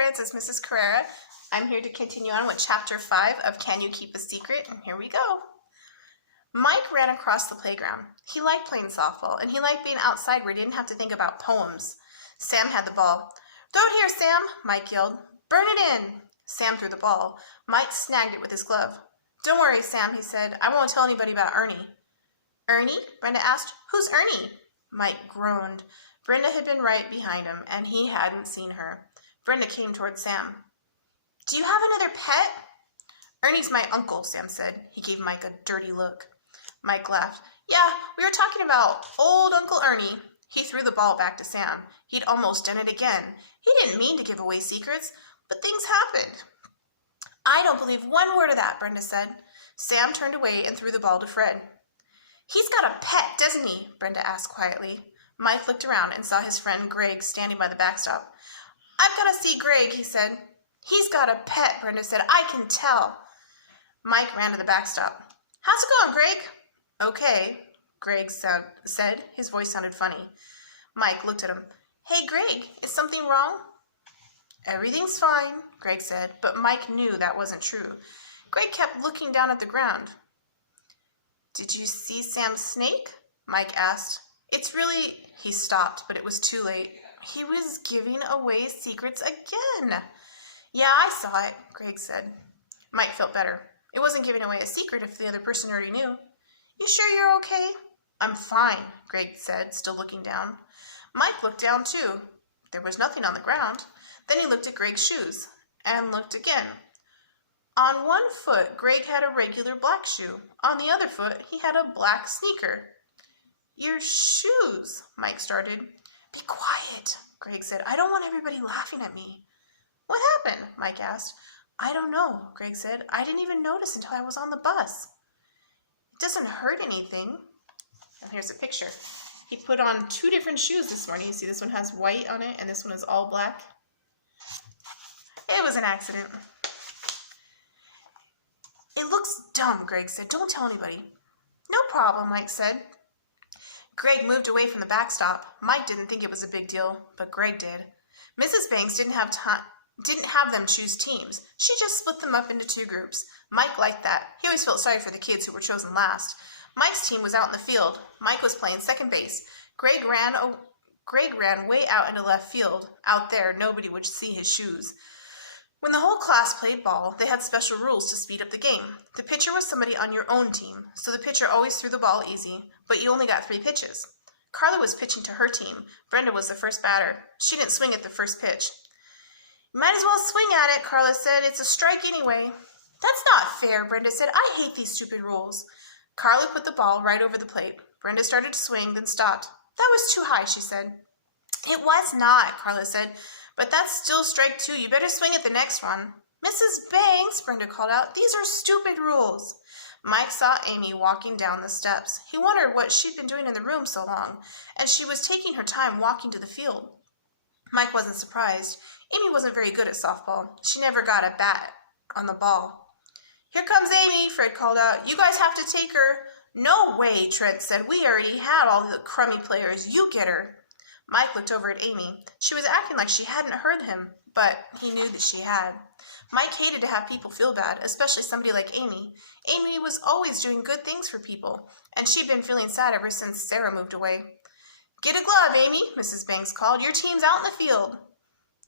friends, it's Mrs. Carrera. I'm here to continue on with Chapter 5 of Can You Keep a Secret? And here we go. Mike ran across the playground. He liked playing softball, and he liked being outside where he didn't have to think about poems. Sam had the ball. "Throw it here, Sam," Mike yelled. "Burn it in." Sam threw the ball. Mike snagged it with his glove. "Don't worry, Sam," he said. "I won't tell anybody about Ernie." "Ernie?" Brenda asked. "Who's Ernie?" Mike groaned. Brenda had been right behind him, and he hadn't seen her. Brenda came toward Sam. "Do you have another pet?" "Ernie's my uncle," Sam said. He gave Mike a dirty look. Mike laughed. "Yeah, we were talking about old Uncle Ernie." He threw the ball back to Sam. He'd almost done it again. He didn't mean to give away secrets, but things happened. "I don't believe one word of that," Brenda said. Sam turned away and threw the ball to Fred. "He's got a pet, doesn't he?" Brenda asked quietly. Mike looked around and saw his friend Greg standing by the backstop. "I've got to see Greg," he said. "He's got a pet," Brenda said. "I can tell." Mike ran to the backstop. "How's it going, Greg?" "Okay," Greg said. His voice sounded funny. Mike looked at him. "Hey, Greg, is something wrong?" "Everything's fine," Greg said, but Mike knew that wasn't true. Greg kept looking down at the ground. "Did you see Sam's snake?" Mike asked. "It's really—" He stopped, but it was too late. He was giving away secrets again. "Yeah, I saw it," Greg said. Mike felt better. It wasn't giving away a secret if the other person already knew. "You sure you're okay?" "I'm fine," Greg said, still looking down. Mike looked down too. There was nothing on the ground. Then he looked at Greg's shoes and looked again. On one foot, Greg had a regular black shoe. On the other foot, he had a black sneaker. "Your shoes," Mike started. "Be quiet," Greg said. "I don't want everybody laughing at me." "What happened?" Mike asked. "I don't know," Greg said. "I didn't even notice until I was on the bus." "It doesn't hurt anything." And here's a picture. He put on 2 different shoes this morning. You see this one has white on it and this one is all black. It was an accident. "It looks dumb," Greg said. "Don't tell anybody." "No problem," Mike said. Greg moved away from the backstop. Mike didn't think it was a big deal, but Greg did. Mrs. Banks didn't have them choose teams. She just split them up into 2 groups. Mike liked that. He always felt sorry for the kids who were chosen last. Mike's team was out in the field. Mike was playing second base. Greg ran way out into left field. Out there, nobody would see his shoes. When the whole class played ball, they had special rules to speed up the game. The pitcher was somebody on your own team, so the pitcher always threw the ball easy, but you only got 3 pitches. Carla was pitching to her team. Brenda was the first batter. She didn't swing at the first pitch. "You might as well swing at it," Carla said. "It's a strike anyway." "That's not fair," Brenda said. "I hate these stupid rules." Carla put the ball right over the plate. Brenda started to swing, then stopped. "That was too high," she said. "It was not," Carla said. "But that's still strike 2. You better swing at the next one." "Mrs. Banks," Brenda called out, "these are stupid rules." Mike saw Amy walking down the steps. He wondered what she'd been doing in the room so long, and she was taking her time walking to the field. Mike wasn't surprised. Amy wasn't very good at softball. She never got a bat on the ball. "Here comes Amy," Fred called out. "You guys have to take her." "No way," Trent said. "We already had all the crummy players. You get her." Mike looked over at Amy. She was acting like she hadn't heard him, but he knew that she had. Mike hated to have people feel bad, especially somebody like Amy. Amy was always doing good things for people, and she'd been feeling sad ever since Sarah moved away. "Get a glove, Amy," Mrs. Banks called. "Your team's out in the field."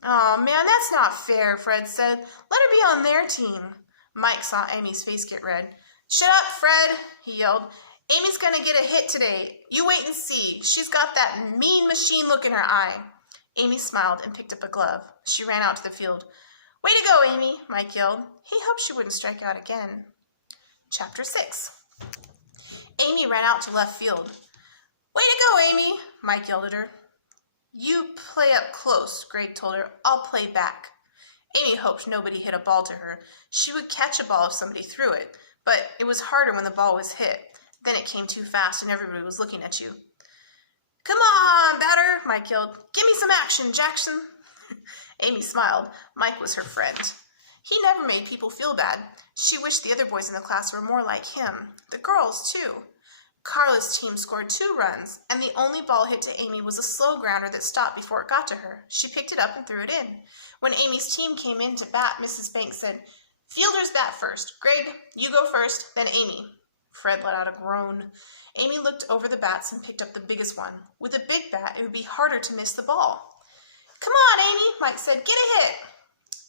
"Oh, man, that's not fair," Fred said. "Let her be on their team." Mike saw Amy's face get red. "Shut up, Fred," he yelled. "Amy's going to get a hit today. You wait and see. She's got that mean machine look in her eye." Amy smiled and picked up a glove. She ran out to the field. "Way to go, Amy," Mike yelled. He hoped she wouldn't strike out again. Chapter 6. Amy ran out to left field. "Way to go, Amy," Mike yelled at her. "You play up close," Greg told her. "I'll play back." Amy hoped nobody hit a ball to her. She would catch a ball if somebody threw it, but it was harder when the ball was hit. Then it came too fast and everybody was looking at you. "Come on, batter," Mike yelled. "Give me some action, Jackson." Amy smiled. Mike was her friend. He never made people feel bad. She wished the other boys in the class were more like him. The girls, too. Carla's team scored 2 runs, and the only ball hit to Amy was a slow grounder that stopped before it got to her. She picked it up and threw it in. When Amy's team came in to bat, Mrs. Banks said, "Fielders bat first. Greg, you go first, then Amy." Fred let out a groan. Amy looked over the bats and picked up the biggest one. With a big bat, it would be harder to miss the ball. "Come on, Amy," Mike said. "Get a hit."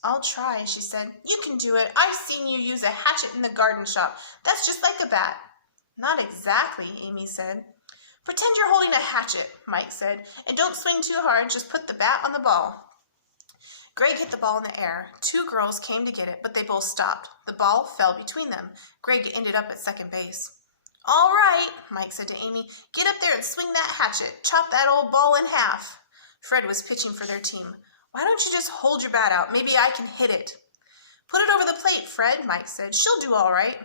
"I'll try," she said. "You can do it. I've seen you use a hatchet in the garden shop. That's just like a bat." "Not exactly," Amy said. "Pretend you're holding a hatchet," Mike said, "and don't swing too hard. Just put the bat on the ball." Greg hit the ball in the air. 2 girls came to get it, but they both stopped. The ball fell between them. Greg ended up at second base. "All right," Mike said to Amy. "Get up there and swing that hatchet. Chop that old ball in half." Fred was pitching for their team. "Why don't you just hold your bat out? Maybe I can hit it." "Put it over the plate, Fred," Mike said. "She'll do all right."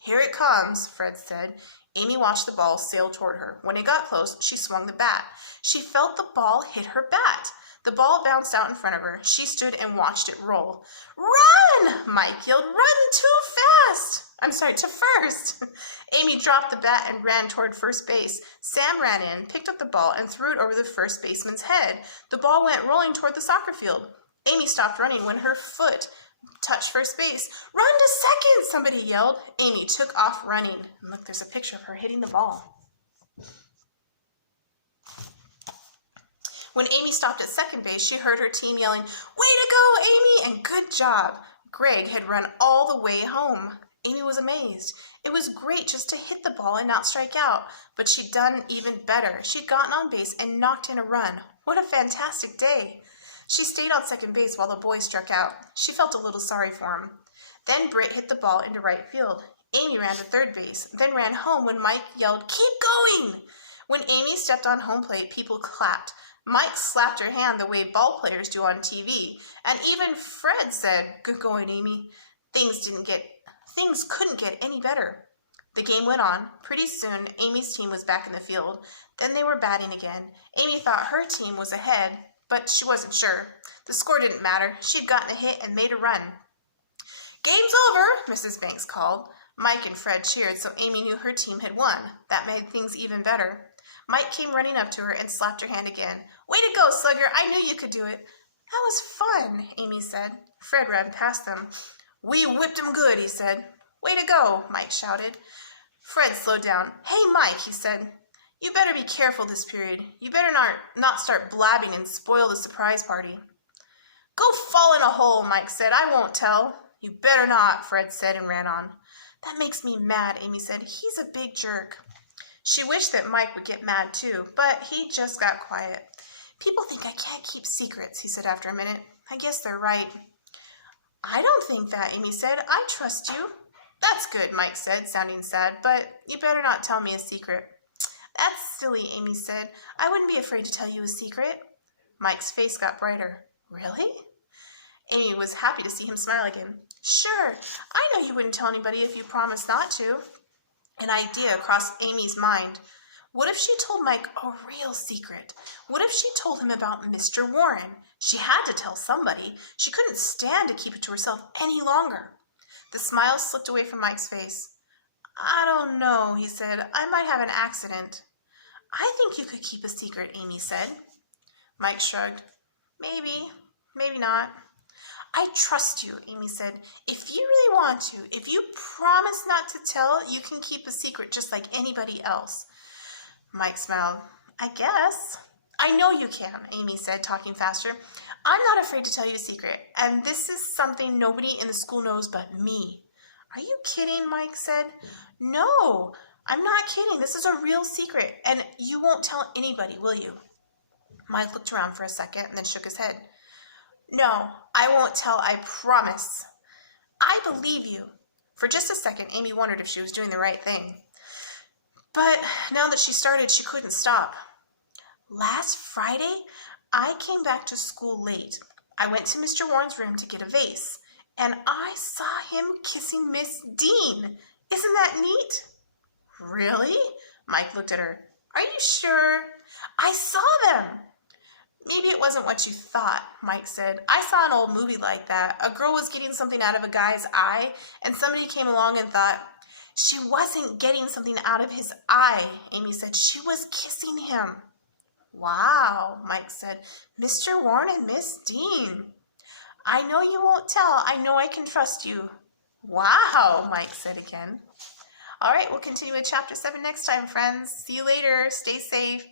"Here it comes," Fred said. Amy watched the ball sail toward her. When it got close, she swung the bat. She felt the ball hit her bat. The ball bounced out in front of her. She stood and watched it roll. "Run!" Mike yelled. "Run to first." Amy dropped the bat and ran toward first base. Sam ran in, picked up the ball, and threw it over the first baseman's head. The ball went rolling toward the soccer field. Amy stopped running when her foot touched first base. "Run to second!" somebody yelled. Amy took off running. And look, there's a picture of her hitting the ball. When Amy stopped at second base, she heard her team yelling, "Way to go, Amy!" and "Good job." Greg had run all the way home. Amy was amazed. It was great just to hit the ball and not strike out, but she'd done even better. She'd gotten on base and knocked in a run. What a fantastic day. She stayed on second base while the boy struck out. She felt a little sorry for him. Then Britt hit the ball into right field. Amy ran to third base, then ran home when Mike yelled, "Keep going!" When Amy stepped on home plate, people clapped. Mike slapped her hand the way ball players do on TV, and even Fred said, "Good going, Amy." Things couldn't get any better. The game went on. Pretty soon, Amy's team was back in the field. Then they were batting again. Amy thought her team was ahead, but she wasn't sure. The score didn't matter. She'd gotten a hit and made a run. "Game's over," Mrs. Banks called. Mike and Fred cheered, so Amy knew her team had won. That made things even better. Mike came running up to her and slapped her hand again. "Way to go, Slugger. I knew you could do it." "That was fun," Amy said. Fred ran past them. "We whipped him good," he said. "Way to go," Mike shouted. Fred slowed down. "Hey, Mike," he said. "You better be careful this period. You better not start blabbing and spoil the surprise party." "Go fall in a hole," Mike said. "I won't tell." "You better not," Fred said and ran on. "That makes me mad," Amy said. "He's a big jerk." She wished that Mike would get mad too, but he just got quiet. "People think I can't keep secrets," he said after a minute. "I guess they're right." "I don't think that," Amy said. "I trust you." "That's good," Mike said, sounding sad, "but you better not tell me a secret." "That's silly," Amy said. "I wouldn't be afraid to tell you a secret." Mike's face got brighter. "Really?" Amy was happy to see him smile again. "Sure, I know you wouldn't tell anybody if you promised not to." An idea crossed Amy's mind. What if she told Mike a real secret? What if she told him about Mr. Warren? She had to tell somebody. She couldn't stand to keep it to herself any longer. The smile slipped away from Mike's face. "I don't know," he said. "I might have an accident." "I think you could keep a secret," Amy said. Mike shrugged. "Maybe, maybe not." "I trust you," Amy said. "If you really want to, if you promise not to tell, you can keep a secret just like anybody else." Mike smiled. "I guess." "I know you can," Amy said, talking faster. "I'm not afraid to tell you a secret, and this is something nobody in the school knows but me." "Are you kidding?" Mike said. "No, I'm not kidding. This is a real secret, and you won't tell anybody, will you?" Mike looked around for a second and then shook his head. "No, I won't tell, I promise." "I believe you." For just a second, Amy wondered if she was doing the right thing. But now that she started, she couldn't stop. "Last Friday, I came back to school late. I went to Mr. Warren's room to get a vase, and I saw him kissing Miss Dean. Isn't that neat?" "Really?" Mike looked at her. "Are you sure?" "I saw them." "Maybe it wasn't what you thought," Mike said. "I saw an old movie like that. A girl was getting something out of a guy's eye, and somebody came along and thought, She wasn't getting something out of his eye, Amy said. She was kissing him. Wow, Mike said. Mr. Warren and Miss Dean. I know you won't tell. I know I can trust you. Wow, Mike said again. All right, we'll continue with Chapter 7 next time, friends. See you later. Stay safe.